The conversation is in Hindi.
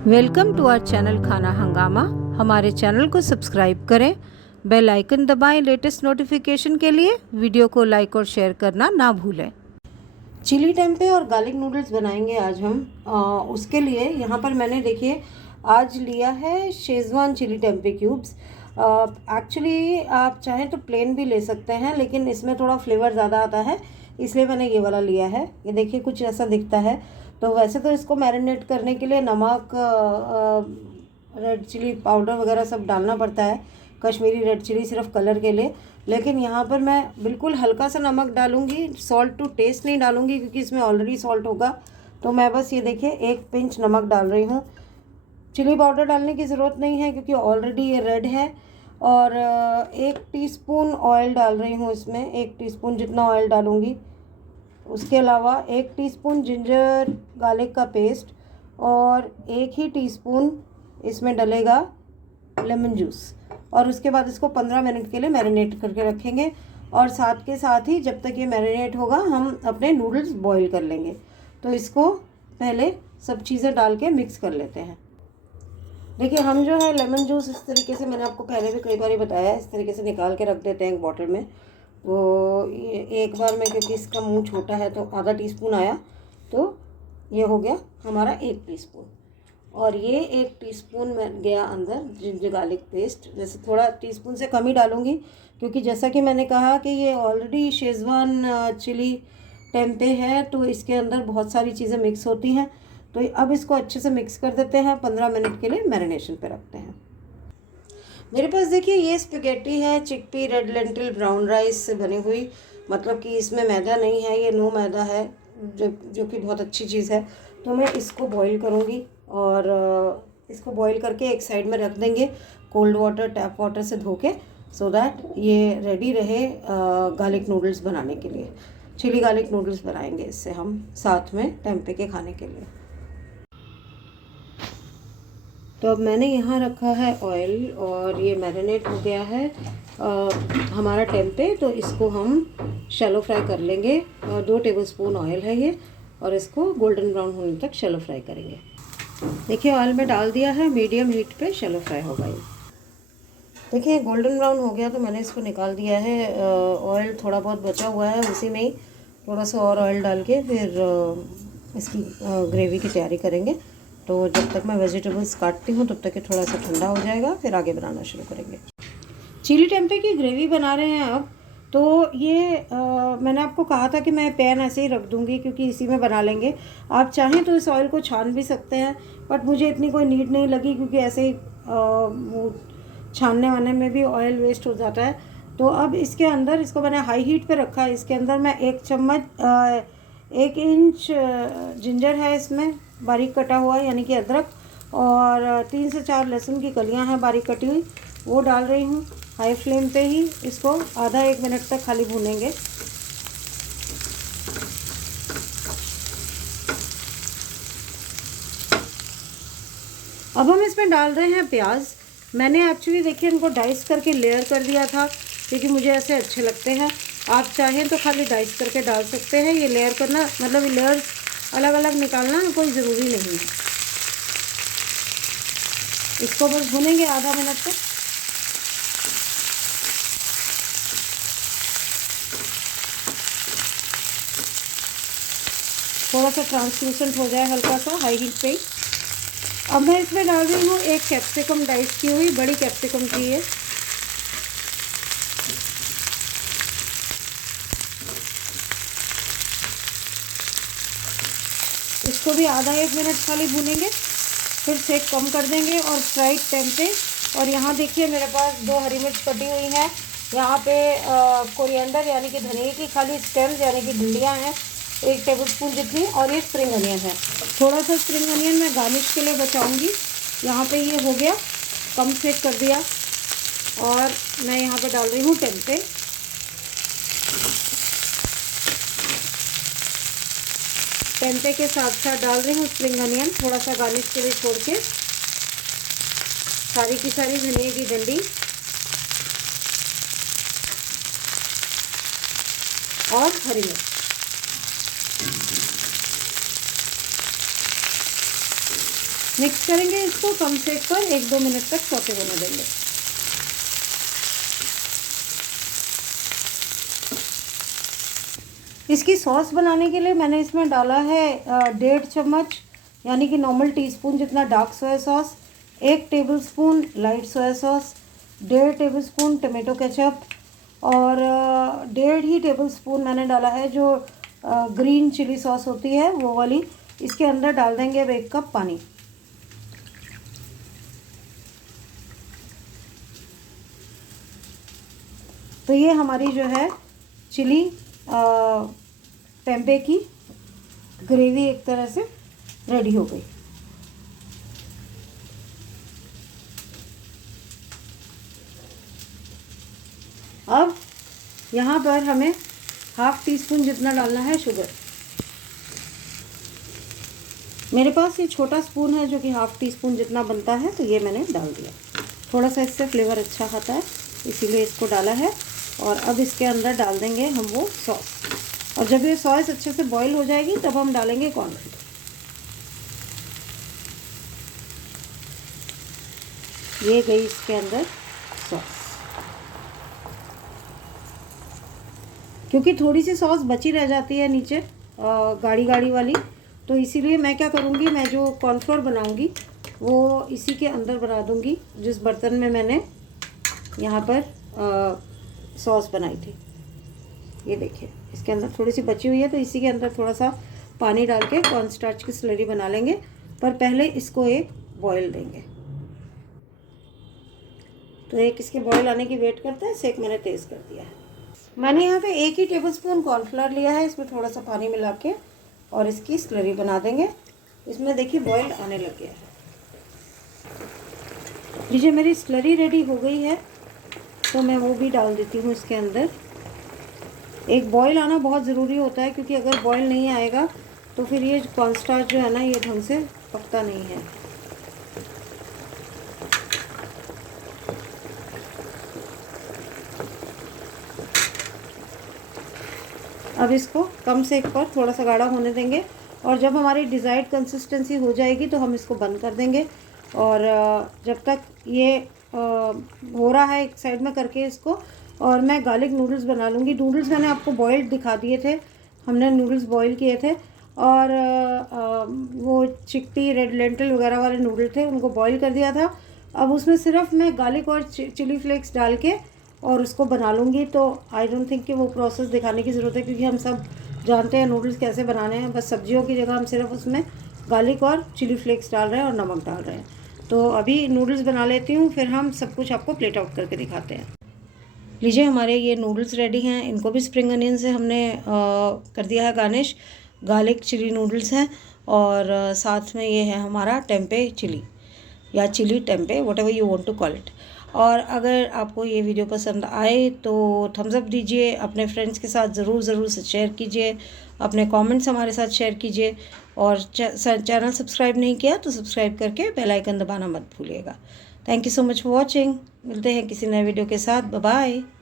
वेलकम टू आवर चैनल खाना हंगामा। हमारे चैनल को सब्सक्राइब करें, बेल आइकन दबाएं लेटेस्ट नोटिफिकेशन के लिए। वीडियो को लाइक और शेयर करना ना भूलें। चिली टेम्पे और गार्लिक नूडल्स बनाएंगे आज हम। उसके लिए यहाँ पर मैंने देखिए आज लिया है schezwan chilli tempeh cubes. Actually आप चाहें तो प्लेन भी ले सकते हैं, लेकिन इसमें थोड़ा फ्लेवर ज़्यादा आता है, इसलिए मैंने ये वाला लिया है। ये देखिए कुछ ऐसा दिखता है। तो वैसे तो इसको मैरिनेट करने के लिए नमक, रेड चिली पाउडर वगैरह सब डालना पड़ता है, कश्मीरी रेड चिली सिर्फ कलर के लिए। लेकिन यहाँ पर मैं बिल्कुल हल्का सा नमक डालूंगी, सॉल्ट टू टेस्ट नहीं डालूंगी क्योंकि इसमें ऑलरेडी सॉल्ट होगा। तो मैं बस ये देखिए 1 पिंच नमक डाल रही हूँ। चिली पाउडर डालने की ज़रूरत नहीं है क्योंकि ऑलरेडी ये रेड है। और 1 टीस्पून ऑयल डाल रही हूँ इसमें, 1 टीस्पून जितना ऑयल डालूँगी। उसके अलावा 1 टीस्पून जिंजर गार्लिक का पेस्ट और 1 ही टीस्पून इसमें डलेगा लेमन जूस। और उसके बाद इसको 15 मिनट के लिए मैरिनेट करके रखेंगे। और साथ के साथ ही जब तक ये मैरिनेट होगा हम अपने नूडल्स बॉईल कर लेंगे। तो इसको पहले सब चीज़ें डाल के मिक्स कर लेते हैं। देखिए हम जो है लेमन जूस इस तरीके से, मैंने आपको पहले भी कई बार बताया, इस तरीके से निकाल के रख देते हैं एक बॉटल में। वो एक बार में, क्योंकि इसका मुंह छोटा है तो आधा टीस्पून आया, तो ये हो गया हमारा 1 टीस्पून। और ये 1 टीस्पून में गया अंदर जिंजर गार्लिक पेस्ट। जैसे थोड़ा टीस्पून से कम ही डालूँगी क्योंकि जैसा कि मैंने कहा कि ये ऑलरेडी शेजवान चिली टेम्पे है, तो इसके अंदर बहुत सारी चीज़ें मिक्स होती हैं। तो अब इसको अच्छे से मिक्स कर देते हैं, 15 मिनट के लिए मैरिनेशन पे रखते हैं। मेरे पास देखिए ये स्पेगेटी है, chickpea red lentil brown rice से बनी हुई, मतलब कि इसमें मैदा नहीं है, ये नो मैदा है, जो कि बहुत अच्छी चीज़ है। तो मैं इसको बॉईल करूँगी और इसको बॉईल करके एक साइड में रख देंगे कोल्ड वाटर, टैप वाटर से धो के, सो दैट ये रेडी रहे गार्लिक नूडल्स बनाने के लिए। चिली गार्लिक नूडल्स बनाएंगे इससे हम साथ में टेम्पे के खाने के लिए। तो अब मैंने यहाँ रखा है ऑयल और ये मैरिनेट हो गया है हमारा टेम्पे। तो इसको हम शैलो फ्राई कर लेंगे। 2 टेबलस्पून ऑयल है ये, और इसको गोल्डन ब्राउन होने तक शैलो फ्राई करेंगे। देखिए ऑयल में डाल दिया है, मीडियम हीट पे शैलो फ्राई होगा ये। देखिए गोल्डन ब्राउन हो गया तो मैंने इसको निकाल दिया है। ऑयल थोड़ा बहुत बचा हुआ है, उसी में ही थोड़ा सा और ऑयल डाल के फिर इसकी ग्रेवी की तैयारी करेंगे। तो जब तक मैं वेजिटेबल्स काटती हूँ तब तक ये थोड़ा सा ठंडा हो जाएगा, फिर आगे बनाना शुरू करेंगे। चिली टेम्पे की ग्रेवी बना रहे हैं अब। तो ये मैंने आपको कहा था कि मैं पैन ऐसे ही रख दूँगी क्योंकि इसी में बना लेंगे। आप चाहें तो इस ऑयल को छान भी सकते हैं, बट मुझे इतनी कोई नीड नहीं लगी क्योंकि ऐसे ही वो छानने वाने में भी ऑयल वेस्ट हो जाता है। तो अब इसके अंदर, इसको मैंने हाई हीट पे रखा है, इसके अंदर मैं 1 इंच जिंजर है इसमें बारीक कटा हुआ, यानी कि अदरक, और 3 से 4 लहसुन की कलियां हैं बारीक कटी हुई, वो डाल रही हूँ। हाई फ्लेम पे ही इसको आधा 1 मिनट तक खाली भूनेंगे। अब हम इसमें डाल रहे हैं प्याज। मैंने एक्चुअली देखिए इनको डाइस करके लेयर कर दिया था क्योंकि मुझे ऐसे अच्छे लगते हैं। आप चाहें तो खाली डाइस करके डाल सकते हैं। ये लेयर करना मतलब लेयर्स अलग अलग निकालना कोई ज़रूरी नहीं है। इसको बस भुनेंगे आधा मिनट तक। थोड़ा सा ट्रांसलूसेंट हो जाए हल्का सा, हाई हीट पे। अब मैं इसमें डाल रही हूँ 1 कैप्सिकम डाइस की हुई, बड़ी कैप्सिकम थी ये। इसको भी आधा 1 मिनट खाली भूनेंगे, फिर सेक कम कर देंगे और फ्राइड टेम्पे। और यहाँ देखिए मेरे पास 2 हरी मिर्च कटी हुई हैं, यहाँ पे कोरिएंडर यानी कि धनिया की खाली स्टेम्स यानी कि डंडियाँ हैं 1 टेबलस्पून जितनी, और ये स्प्रिंग अनियन है। थोड़ा सा स्प्रिंग अनियन मैं गार्निश के लिए बचाऊँगी। यहाँ पे ये हो गया, कम सेक कर दिया, और मैं यहाँ पे डाल रही हूँ टेम्पे। टेम्पे के साथ साथ डाल रही हूँ स्प्रिंग अनियन, थोड़ा सा गार्निश के लिए छोड़ के। सारी की सारी धनिया की डंडी और हरी मिर्च। मिक्स करेंगे इसको, कम सेक पर 1-2 मिनट तक सौते होने देंगे। इसकी सॉस बनाने के लिए मैंने इसमें डाला है 1.5 चम्मच यानी कि नॉर्मल टीस्पून जितना dark soya sauce, 1 tablespoon light soya sauce, 1.5 tablespoon tomato ketchup और 1.5 ही टेबलस्पून मैंने डाला है जो ग्रीन चिली सॉस होती है वो वाली। इसके अंदर डाल देंगे अब 1 कप पानी। तो ये हमारी जो है चिली टेम्पे की ग्रेवी एक तरह से रेडी हो गई। अब यहाँ पर हमें 1/2 टीस्पून जितना डालना है शुगर। मेरे पास ये छोटा स्पून है जो कि 1/2 टीस्पून जितना बनता है, तो ये मैंने डाल दिया। थोड़ा सा इससे फ्लेवर अच्छा आता है इसीलिए इसको डाला है। और अब इसके अंदर डाल देंगे हम वो सॉस, और जब ये सॉस अच्छे से बॉईल हो जाएगी तब हम डालेंगे कॉर्नफ्लोर। ये गई इसके अंदर सॉस। क्योंकि थोड़ी सी सॉस बची रह जाती है नीचे गाढ़ी गाढ़ी वाली, तो इसीलिए मैं क्या करूँगी, मैं जो कॉर्नफ्लोर बनाऊँगी वो इसी के अंदर बना दूँगी जिस बर्तन में मैंने यहाँ पर सॉस बनाई थी। ये देखिए इसके अंदर थोड़ी सी बची हुई है, तो इसी के अंदर थोड़ा सा पानी डाल के कॉर्नस्टार्च की स्लरी बना लेंगे, पर पहले इसको एक बॉईल देंगे। तो एक इसके बॉईल आने की वेट करते हैं। सेक मैंने तेज़ कर दिया है। मैंने यहाँ पे 1 ही टेबलस्पून कॉर्नफ्लोर लिया है, इसमें थोड़ा सा पानी मिला के और इसकी स्लरी बना देंगे। इसमें देखिए बॉईल आने लग गया है। लीजिए मेरी स्लरी रेडी हो गई है, तो मैं वो भी डाल देती हूँ इसके अंदर। एक बॉईल आना बहुत ज़रूरी होता है, क्योंकि अगर बॉईल नहीं आएगा तो फिर ये कॉर्नस्टार्च जो है ना ये ढंग से पकता नहीं है। अब इसको कम सेक पर थोड़ा सा गाढ़ा होने देंगे, और जब हमारी डिज़ायर्ड कंसिस्टेंसी हो जाएगी तो हम इसको बंद कर देंगे। और जब तक ये हो रहा है एक साइड में करके इसको, और मैं गार्लिक नूडल्स बना लूँगी। नूडल्स मैंने आपको बॉइल्ड दिखा दिए थे, हमने नूडल्स बॉईल किए थे, और वो चिकपी रेड लेंटिल वगैरह वाले नूडल थे उनको बॉईल कर दिया था। अब उसमें सिर्फ मैं गार्लिक और चिली फ्लेक्स डाल के और उसको बना लूँगी। तो आई डोंट थिंक कि वो प्रोसेस दिखाने की ज़रूरत है, क्योंकि हम सब जानते हैं नूडल्स कैसे बनाने हैं। बस सब्जियों की जगह हम सिर्फ उसमें गार्लिक और चिली फ्लेक्स डाल रहे हैं और नमक डाल रहे हैं। तो अभी नूडल्स बना लेती हूँ, फिर हम सब कुछ आपको प्लेट आउट करके दिखाते हैं। लीजिए हमारे ये नूडल्स रेडी हैं। इनको भी स्प्रिंग अनियन से हमने कर दिया है गार्निश। गार्लिक चिली नूडल्स हैं, और साथ में ये है हमारा टेम्पे चिली या chilli tempeh, whatever you want to call it. और अगर आपको ये वीडियो पसंद आए तो थम्स अप दीजिए, अपने फ्रेंड्स के साथ ज़रूर से शेयर कीजिए, अपने कमेंट्स हमारे साथ शेयर कीजिए, और चैनल सब्सक्राइब नहीं किया तो सब्सक्राइब करके बेल आइकन दबाना मत भूलिएगा। Thank you so much for watching. मिलते हैं किसी नए वीडियो के साथ। Bye bye.